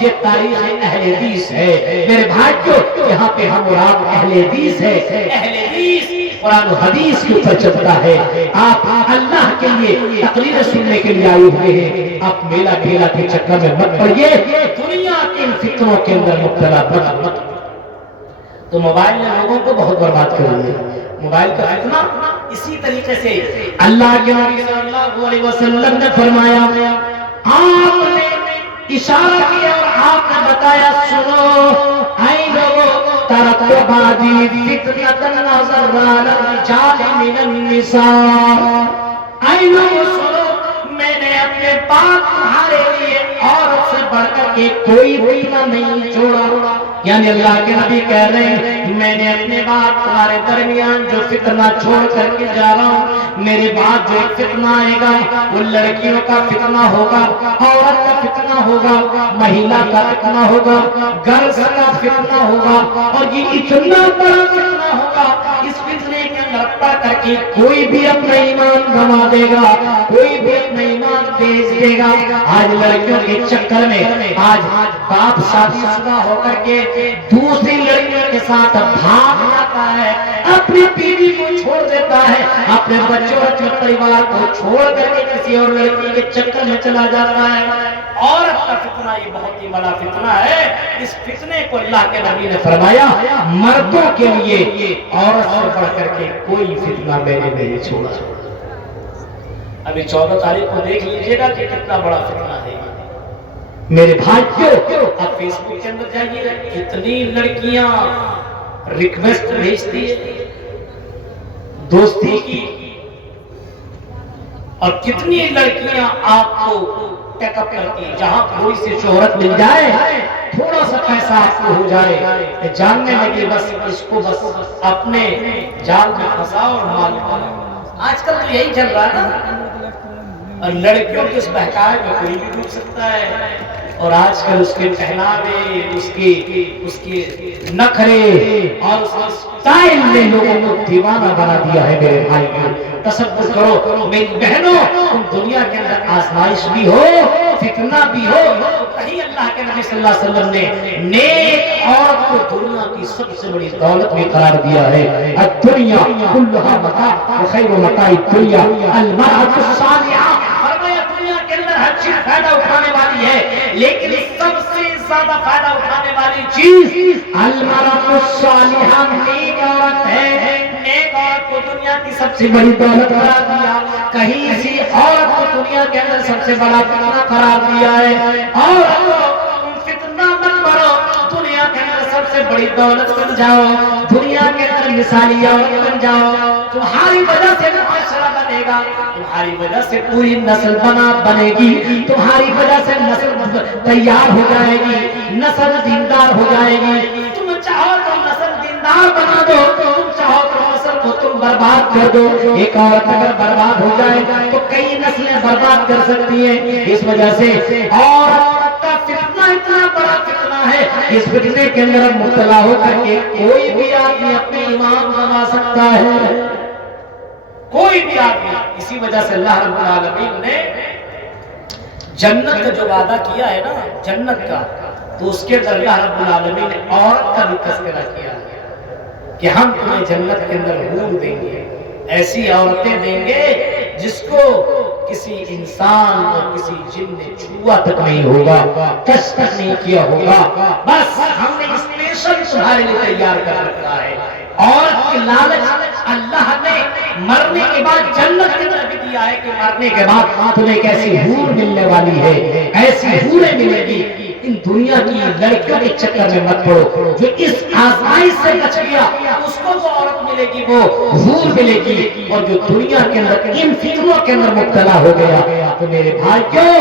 یہ تاریخ اہل حدیث ہے میرے بھائیو۔ یہاں پہ ہم اور آپ اہل حدیث ہے، اہل حدیث قرآن و حدیث کے اوپر چلتا ہے۔ آپ اللہ کے لیے تقریر سننے کے لیے آئے ہوئے ہیں، آپ میلہ کھیلا کے چکر میں مت پڑیے، دنیا کے فتنوں کے اندر مبتلا مت۔ تو موبائل نے لوگوں کو بہت برباد کر دیا۔ موبائل کا فتنہ اسی طریقے سے اللہ کے نبی صلی اللہ علیہ وسلم نے فرمایا، آپ نے اشارہ کیا اور آپ نے بتایا، سنو اے لوگوں، ترکت بعدی فتنة ظهر الرجال من النساء، اے لوگوں سنو، میں نے اپنے پاک تمہارے لیے عورت سے بڑھ کر کے کوئی فتنہ نہیں چھوڑا۔ یعنی اللہ کے نبی کہہ رہے ہیں، میں نے اپنے بعد تمہارے درمیان جو فتنہ چھوڑ کر کے جا رہا ہوں، میرے بعد جو ایک فتنہ آئے گا وہ لڑکیوں کا فتنہ ہوگا، عورت کا فتنہ ہوگا، مہیلا کا فتنہ ہوگا، گرلز کا فتنہ ہوگا، اور یہ اتنا بڑا فتنہ ہوگا، اس فتنے کے اندر پڑ کر کے کوئی بھی اپنا ایمان گنوا دے گا، کوئی بھی اپنا ایمان بیچ دے گا۔ آج لڑکیوں کے چکر میں آج باپ شادی شدہ ہو کر کے دوسری لڑکیوں کے ساتھ بھاگ جاتا ہے، اپنی بیوی کو چھوڑ دیتا ہے، اپنے بچوں اور پریوار کو چھوڑ کر کے کسی اور لڑکی کے چکر میں چلا جاتا ہے۔ عورت کا فتنہ یہ بہت ہی بڑا فتنہ ہے۔ اس فتنے کو اللہ کے نبی نے فرمایا، مردوں کے لیے عورت سے بڑھ کر کے کوئی فتنہ میں نے نہیں چھوڑا۔ ابھی 14 تاریخ کو دیکھ لیجئے گا کہ کتنا بڑا فتنہ ہے۔ میرے بھائیوں آپ فیس بک کے اندر جائیے، کتنی لڑکیاں ریکویسٹ بھیجتی ہے دوستی کی، اور کتنی لڑکیاں آپ کو ٹیک اپ کرتی ہیں۔ جہاں تھوڑی سی شہرت مل جائے، تھوڑا سا پیسہ آپ کو ہو جائے، جاننے لگے بس اس کو بس اپنے جال میں پھنساؤ اور مال نکالو۔ آج کل تو یہی چل رہا ہے نا، اور لڑکیوں کے اس بہکاوے میں کوئی بھی ڈوب سکتا ہے، اور آج کل اس کے پہناوے، اس کے نخرے اور اس کے سٹائل نے لوگوں کو دیوانہ بنا دیا ہے۔ میرے بھائیوں تصور کرو میری بہنوں، تم دنیا کے اندر آزمائش بھی ہو، فتنہ بھی ہو، کہیں اللہ کے نبی صلی اللہ علیہ وسلم نے نیک عورت کو دنیا کی سب سے بڑی دولت میں قرار دیا ہے۔ الدنیا کلھا متاع وخیر متاع الدنیا المرأة الصالحہ، فرمایا دنیا کے اندر ہر چیز فائدہ اٹھانے والی ہے، لیکن سب سے زیادہ فائدہ اٹھانے والی چیز المرأة الصالحہ، نیک عورت ہے۔ نیک عورت کو دنیا کی سب سے بڑی دولت قرار دیا، کہیں اسی عورت کو دنیا کے اندر سب سے بڑا فتنہ قرار دیا ہے۔ عورت کو تم فتنہ مت بنو، دنیا کے اندر سب سے بڑی دولت بن جاؤ، دنیا کے اندر مثالی عورت بن جاؤ، تمہاری وجہ سے معاشرہ بنے گا، تمہاری وجہ سے پوری نسل بنے گی، تمہاری وجہ سے نسل تیار ہو جائے گی، نسل دیندار ہو جائے گی۔ تم چاہو تو نسل دیندار بنا دو، تم چاہو تو نسل کو تم برباد کر دو۔ ایک عورت اگر برباد ہو جائے تو کئی نسلیں برباد کر سکتی ہیں۔ اس وجہ سے عورت کا فتنہ اتنا بڑا فتنہ ہے، اس فتنے کے اندر مبتلا ہو کر کے کوئی بھی آدمی اپنے ایمان بنا سکتا ہے، کوئی بھی آدمی۔ اسی وجہ سے اللہ رب العالمین نے جنت کا جو وعدہ کیا ہے نا، جنت کا، تو اس کے اندر اللہ رب العالمین نے عورت کا بھی تذکرہ کیا ہے کہ ہم تمہیں جنت کے اندر حور دیں گے، ایسی عورتیں دیں گے جس کو کسی انسان اور کسی جن نے چھوا تک نہیں ہوگا، ٹچ تک نہیں کیا ہوگا، بس ہم نے اسپیشل تمہارے لیے تیار کر رکھا ہے۔ عورت کی لالچ اللہ نے مرنے کے بعد جنت کے اندر بھی دیا ہے کہ مرنے کے بعد تمہیں ایک ایسی حور ملنے والی ہے، ایسی حوریں ملے گی۔ ان دنیا کی لڑکیوں کے چکر میں مت پڑو، جو اس آزمائش سے بچ گیا اس کو وہ عورت ملے گی، وہ حور ملے گی، اور جو دنیا کے اندر ان فتنوں کے اندر مبتلا ہو گیا تو میرے بھائیوں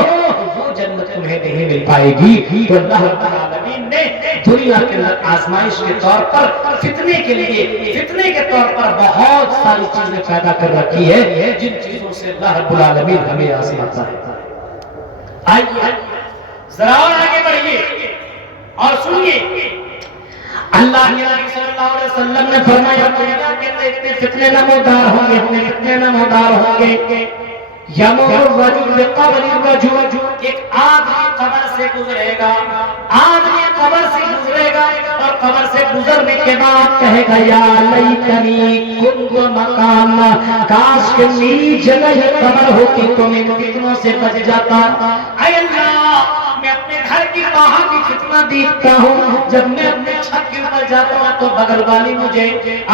وہ جنت تمہیں نہیں مل پائے گی۔ تو اللہ رب العالمین نے دنیا کے اندر آزمائش کے طور پر، فتنے کے لیے، فتنے کے طور پر بہت ساری چیزیں پیدا کر رکھی ہے، جن چیزوں سے اللہ رب العالمین ہمیں آزماتا ہے۔ آئیے ذرا اور آگے بڑھیے اور سنیے، اللہ کے نبی صلی اللہ علیہ وسلم نے فرمایا دنیا کے اندر اتنے فتنے نمودار ہوں گے، اتنے فتنے نمودار ہوں گے، یمر الرجل بقبر الرجل، ایک آدمی قبر سے گزرے گا، آدمی قبر سے گزرے گا، اور قبر سے گزرنے کے بعد کہے گا یا لیتنی کنت مکانا، کاش کہ میری جگہ یہ قبر ہوتی تو میں فتنوں سے بچ جاتا۔ اے اللہ، میں اپنے گھر کی باہر بھی فتنہ دیکھتا ہوں، جب میں اپنے چھت کے اوپر جاتا ہوں تو بغل والی مجھے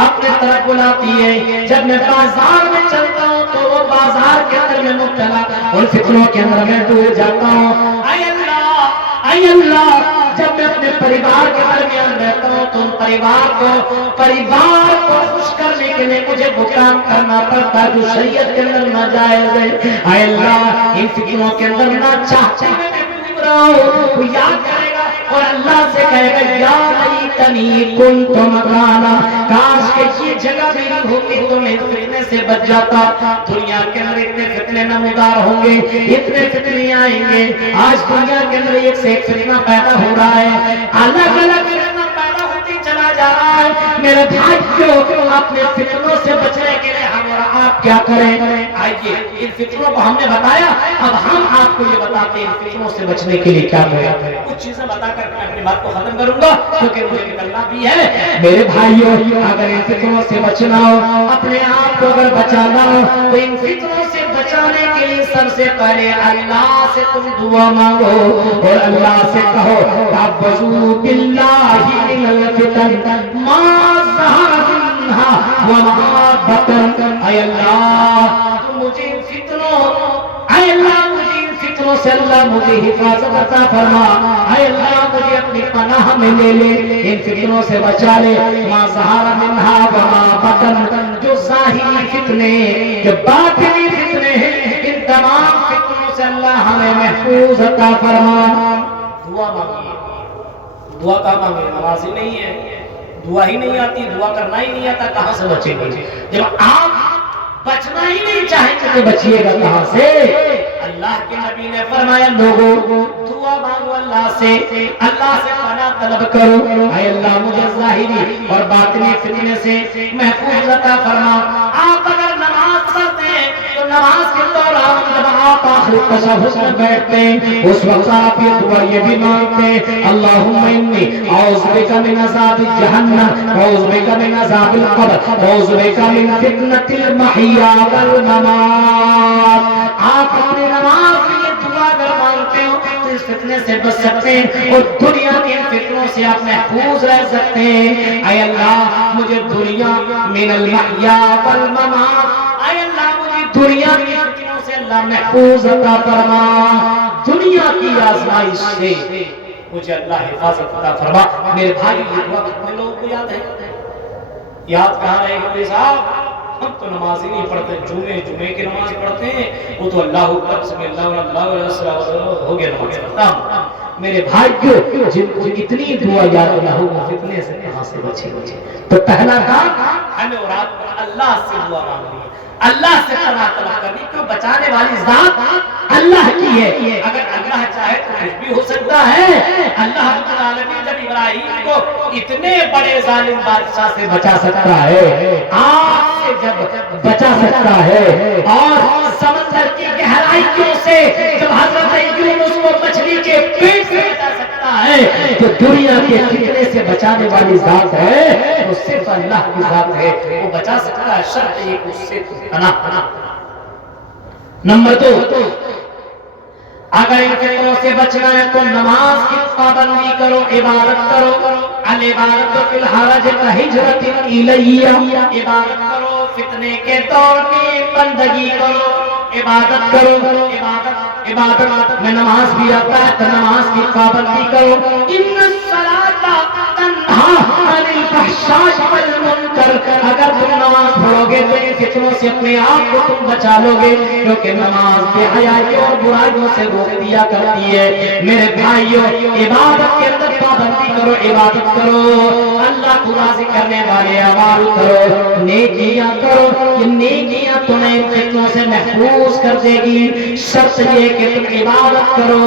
اپنے طرف بلاتی ہے، جب میں بازار میں چلتا ہوں تو وہ بازار کے اندر میں مبتلا اور فتنوں کے اندر میں ڈوب جاتا ہوں۔ اے اللہ، اے اللہ، جب میں اپنے پریوار کے درمیان رہتا ہوں تو ان پریوار کو خوش کرنے کے لیے مجھے وہ کام کرنا پڑتا ہے جو شریعت کے اندر ناجائز ہے۔ اے اللہ، ان فتنوں کے اندر نہ چاہتے ہوئے میں ڈوب رہا ہوں، وہ یاد کرے گا اور اللہ سے کہے گا یا لیتنی کنت مکانا، کاش کہ یہ جگہ میری ہوتی تو میں فتنے سے بچ جاتا۔ دنیا کے اندر اتنے فتنے نمودار ہوں گے، اتنے فتنے آئیں گے، آج دنیا کے اندر ایک سے ایک فتنہ پیدا ہو رہا ہے، الگ الگ فتنہ پیدا ہوتی چلا جا رہا ہے۔ میرے بھائیوں، اپنے فتنوں سے بچنے کے لیے ہم اور آپ کیا کریں؟ آئیے ان فتنوں کو ہم نے بتایا، اب ہم آپ کو یہ بتاتے ہیں ان فتنوں سے بچنے کے لیے کیا کریں۔ کچھ چیزیں بتا کر میں اپنی بات کو ختم کروں گا کیونکہ مجھے نکلنا بھی ہے۔ میرے بھائیوں، اگر ان فتنوں سے بچنا ہو، اپنے آپ کو اگر بچانا ہو تو ان فتنوں سے بچانے کے لیے سب سے پہلے اللہ سے تم دعا مانگو اور اللہ سے کہو تعوذوا باللہ من الفتن ما ظہر منها وما بطن۔ اے اللہ مجھے ان فتنوں، اے اللہ مجھے ان فتنوں فتنوں سے اللہ مجھے حفاظت عطا فرما، اے اللہ مجھے اپنی پناہ میں لے لے، ان فتنوں سے بچا لے، ما ظہر منہا وما بطن، جو ظاہری فتنے جو باطنی فتنے ہیں، ان تمام فتنوں سے اللہ ہمیں محفوظ عطا فرما۔ دعا مانگیے، دعا کا مانگے، نماز ہی نہیں ہے، دعا ہی نہیں آتی، دعا کرنا ہی نہیں آتا، کہاں سے بچے گا؟ جب آپ بچنا ہی نہیں چاہیں گے تو بچیے گا کہاں سے؟ اللہ کے نبی نے فرمایا لوگوں دعا مانگو اللہ سے، اللہ سے پناہ طلب کرو، اے اللہ مجھے ظاہری اور باطنی فتنے سے محفوظ عطا فرما۔ آپ اگر نماز پڑھتے ہیں تو نماز کے دوران جب آپ آخری تشہد میں بیٹھتے ہیں اس وقت آپ یہ دعا یہ بھی مانگتے ہیں اللہم انی اعوذ بک من عذاب جہنم اعوذ بک من عذاب القبر اعوذ بک من فتنۃ المحیا والممات۔ آپ اپنے نماز میں یہ دعا اگر مانگتے ہو تو اس فتنے سے بچ سکتے ہیں اور دنیا کے فتنوں سے آپ محفوظ رہ سکتے ہیں۔ اے اللہ مجھے دنیا من المحیا والممات، اے اللہ مجھے دنیا کی فتنوں سے اللہ محفوظ عطا فرما، دنیا کی آزمائش سے مجھے اللہ حفاظت عطا فرما۔ میرے بھائی یہ دعا کتنے لوگوں کو یاد ہے؟ یاد کہاں رہے گا صاحب؟ ہم تو نماز ہی نہیں پڑھتے، جمعے کی نماز پڑھتے ہیں، وہ تو اللہ اکبر بسم اللہ اللہ علیہ وسلم ہو گیا نماز پڑھتا ہوں۔ میرے بھائیو جن کو اتنی دعا یاد نہ ہو وہ فتنے سے کہاں سے بچے؟ تو پہلا کام ہمیں اور آپ کو اللہ سے دعا مانگنی ہے، اللہ سے پناہ طلب کرنی، کیوں بچانے والی ذات اللہ کی ہے، اگر اللہ چاہے تو کچھ بھی ہو سکتا ہے۔ اللہ رب العالمین جب ابراہیم کو اتنے بڑے ظالم بادشاہ سے بچا سکتا ہے، آگ سے جب بچا سکتا ہے، اور سمندر کی گہرائیوں سے جب حضرت یونس کو مچھلی کے پیٹ سے بچا سکتا ہے، تو دنیا کے فتنے سے بچانے والی ذات ہے وہ صرف اللہ کی ذات ہے، وہ بچا سکتا ہے، شرط ایک اس سے پناہ۔ نمبر 2، اگر ان فتنوں سے بچنا ہے تو نماز کی پابندی کرو، عبادت کرو، العبادت فی الحرج کہجرۃ الیہ، عبادت کرو فتنے کے دور میں بندگی کرو، عبادت کرو، عبادت میں نماز بھی آتا ہے تو نماز کی پابندی کرو۔ ان الصلاۃ تنہی عن الفحشاء والمنکر، اگر تم نماز پڑھو گے تو ان فتنوں سے اپنے آپ کو تم بچا لو گے، کیونکہ نماز بے حیائیوں اور برائیوں سے روک دیا کرتی ہے۔ میرے بھائیوں عبادت کے اندر پابندی کرو، عبادت کرو، اللہ کو راضی کرنے والے اعمال کرو، نیکیاں کرو، یہ نیکیاں تمہیں ان فتنوں سے محفوظ کر دے گی۔ شرط یہ کہ تم عبادت کرو،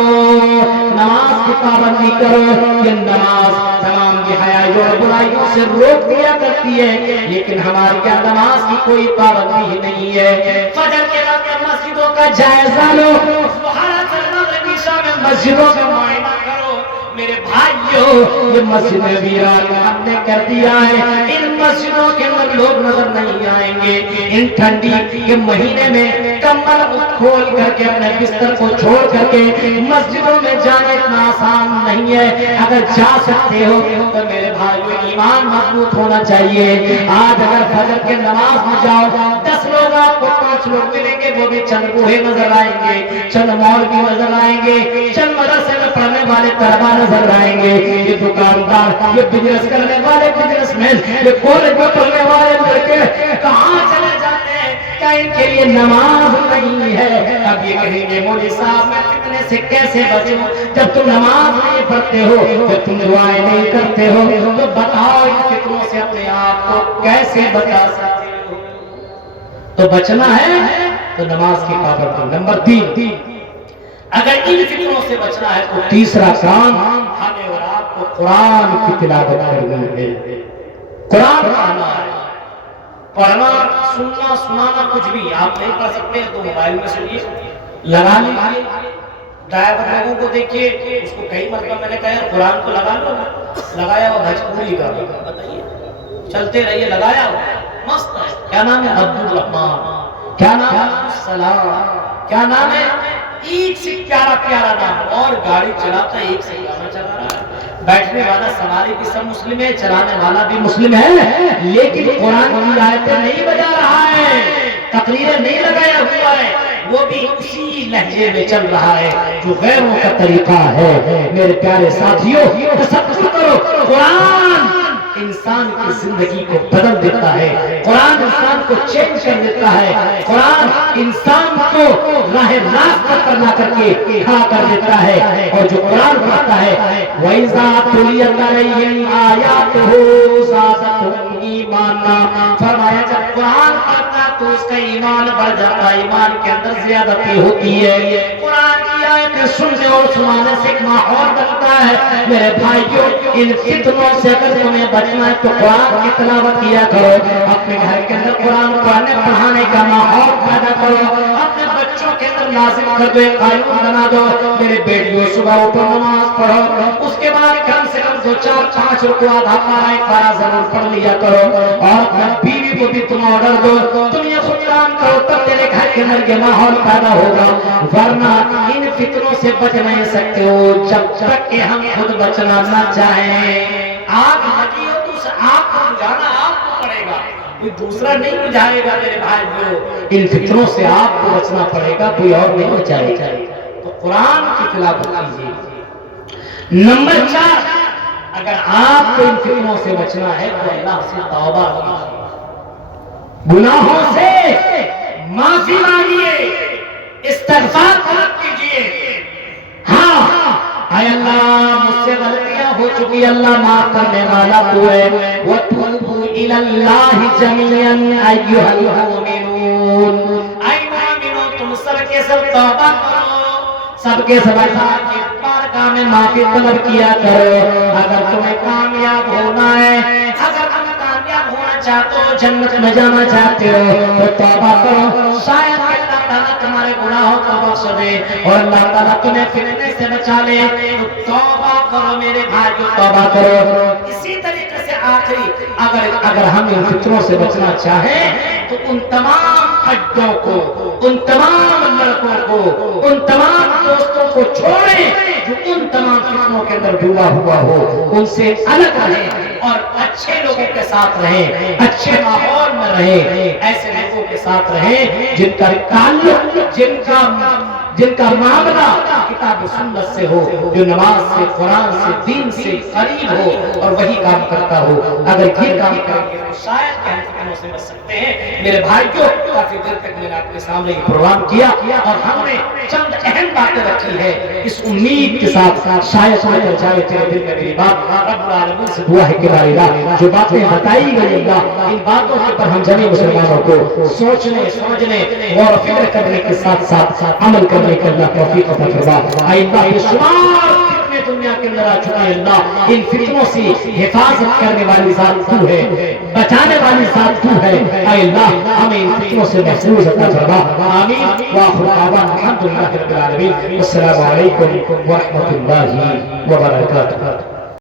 نماز کی پابندی کرو، یہ نماز تمام بے حیائیوں اور برائیوں سے روک دیا کرتی ہے، لیکن ہمارے کیا نماز کی کوئی پابندی ہی نہیں ہے۔ فجر کے وقت مسجدوں کا جائزہ لو، مسجدوں کا معائنہ کرو۔ میرے بھائیوں یہ مسجد ویران ہم نے کر دیا ہے، ان مسجدوں کے اندر لوگ نظر نہیں آئیں گے۔ ان ٹھنڈی کے مہینے میں کمبل کھول کر کے اپنے بستر کو چھوڑ کر کے مسجدوں میں جانا اتنا آسان نہیں ہے۔ اگر جا سکتے ہو تو میرے بھائیوں ایمان مضبوط ہونا چاہیے۔ آج اگر فجر کے نماز میں جاؤ 10 لوگ آپ کو 5 لوگ ملیں گے، وہ بھی چند بوڑھے نظر آئیں گے، چند مولوی نظر آئیں گے، چند مدرسے میں پڑھنے والے طلبا نظر آئیں گے، یہ دکاندار، یہ بزنس کرنے والے بزنس مین، یہ کالج میں پڑھنے والے لڑکے کہاں چلے جاتے ہیں؟ کیا ان کے لیے نماز نہیں ہے؟ اب یہ کہیں گے مولوی صاحب میں فتنے سے کیسے بچوں؟ جب تم نماز نہیں پڑھتے ہو، جب تم دعائیں نہیں کرتے ہو تو بتاؤ ان فتنوں سے اپنے آپ کو کیسے بچا سکتے ہو؟ تو بچنا ہے تو نماز کی پابندی۔ نمبر 3، اگر ان فتنوں سے بچنا ہے تو تیسرا کام ہمیں اور آپ کو قرآن کی تلاوت کرنی ہے، قرآن پڑھنا ہے۔ پڑھنا، سننا، سنانا کچھ بھی آپ نہیں پڑھ سکتے تو موبائل میں سنیے، لگا لیجیے۔ ڈرائیور لوگوں کو دیکھیے، اس کو کئی مرتبہ میں نے کہا قرآن کو لگا لو، لگایا ہوا بھجپوری کا بتائیے، چلتے رہیے، لگایا ہوا مست ہے۔ کیا نام ہے؟ عبدالرحمان، کیا نام ہے؟ عبدالسلام، کیا نام ہے؟ ایک سے پیارا پیارا نام، اور گاڑی چلاتا ہے ایک سے گانا چلا رہا ہے، بیٹھنے والا سواری بھی سب مسلم ہے، چلانے والا بھی مسلم ہے، لیکن قرآن کی آیتیں نہیں بجا رہا ہے، تقریریں نہیں لگایا ہوا ہے، وہ بھی اسی لہجے میں چل رہا ہے جو غیروں کا طریقہ ہے۔ میرے پیارے ساتھیوں، تصور کرو، قرآن انسان کی زندگی کو بدل دیتا ہے، قرآن انسان کو چینج کر دیتا ہے، قرآن انسان کو راہ راست پر لا کر کے کھڑا کر دیتا ہے۔ اور جو قرآن پڑھتا ہے وَإِذَا تُلِيَتْ عَلَيْهِمْ آيَاتُهُ زَادَتْهُمْ ایمانا، فرمایا جب قرآن پڑھتا تو اس کا ایمان بڑھ جاتا ہے، ایمان کے اندر زیادتی ہوتی ہے۔ قرآن کی آیتیں سننے اور سنانے سے ایک ماحول بنتا ہے۔ میرے بھائیوں، ان فتنوں سے اگر تمہیں بچنا ہے تو قرآن کی تلاوت کیا کرو، اپنے گھر کے اندر قرآن پڑھانے کا ماحول پیدا کرو، اپنے بچوں کے اندر لازم کر دو، ایک قانون بنا دو، میرے بیٹیوں صبح اٹھو نماز پڑھو، اس کے بعد کم سے کم 2-4-5 رکوع ہمارا ایک بارہ ضرور پڑھ لیا کرو، اور اپنے بیوی کو بھی تم آرڈر دو، تم یہ خود کام کرو، تب تیرے گھر کے اندر کے ماحول پیدا ہوگا، ورنہ ان فتنوں سے بچ نہیں سکتے ہو جب تک کہ ہم خود بچنا نہ چاہیں۔ آگ لگی ہو تو اس آگ کو بجھانا آپ کو پڑے گا، کوئی دوسرا نہیں بجھائے گا۔ میرے بھائیو، ان فتنوں سے آپ کو بچنا پڑے گا، کوئی اور نہیں بچائے گا۔ تو قرآن کی تلاوت کیجیے۔ نمبر 4، اگر آپ کو ان فتنوں سے بچنا ہے تو اللہ سے توبہ کیجیے، گناہوں سے معافی مانگیے، استغفار طلب کیجیے۔ ہاں، اے اللہ مجھ سے غلطیاں ہو چکی، اللہ معاف کرنے والا تو ہے۔ وَتُوبُوا إِلَى اللَّهِ جَمِيعًا أَيُّهَا الْمُؤْمِنُونَ، اے مومنو تم سب کے سب توبہ کرو، سب کے سب اللہ کی بارگاہ میں معافی طلب کیا کرو۔ اگر تمہیں کامیاب ہونا ہے، اگر تم کامیاب ہونا چاہتے ہو، جنت میں جانا چاہتے ہو تو توبہ کرو، شاید اللہ تعالیٰ تمہارے گناہوں کو بخش دے اور اللہ تعالیٰ تمہیں فتنے سے بچا لے۔ تو توبہ کرو میرے بھائیو، توبہ کرو۔ اسی طریقے سے آخری، اگر ہم ان فتنوں سے بچنا چاہیں تو ان تمام اڈوں کو، ان تمام لڑکوں کو، ان تمام دوستوں کو چھوڑیں جو ان تمام فتنوں کے اندر ڈوبا ہوا ہو، ان سے الگ رہیں اور اچھے لوگوں کے ساتھ رہیں، اچھے ماحول میں رہیں، ایسے لوگوں کے ساتھ رہیں جن کا تعلق، جن کا معاملہ کتاب و سنت سے ہو، جو نماز سے، قرآن سے، دین سے قریب ہو اور وہی کام کرتا ہو۔ اگر یہ کام کریں گے تو شاید کہ ہم فتنوں سے بچ سکتے ہیں۔ میرے بھائیوں، کافی دیر تک میں نے آپ کے سامنے یہ پروگرام کیا اور ہم نے چند اہم باتیں رکھی ہے، اس امید کے ساتھ شاید سمجھ جائے تیرے دل میں میری بات۔ رب العالمین سے دعا ہے کہ اللہ جو باتیں بتائی گئی اللہ، ان باتوں کے پر ہم جميع مسلمانوں کو سوچنے، سمجھنے اور فکر کرنے کے ساتھ ساتھ عمل کرنے کا اللہ توفیق عطا فرما۔ اے اللہ یہ شمار فتنے دنیا کے اندر آ چکے ہیں، اللہ ان فتنوں سے حفاظت کرنے والی ذات تو ہے، بچانے والی ذات تو ہے۔ اے اللہ ہمیں ان فتنوں سے محفوظ عطا فرما، آمین۔ وآخر دعوانا الحمدللہ رب العالمین، السلام علیکم ورحمۃ اللہ وبرکاتہ۔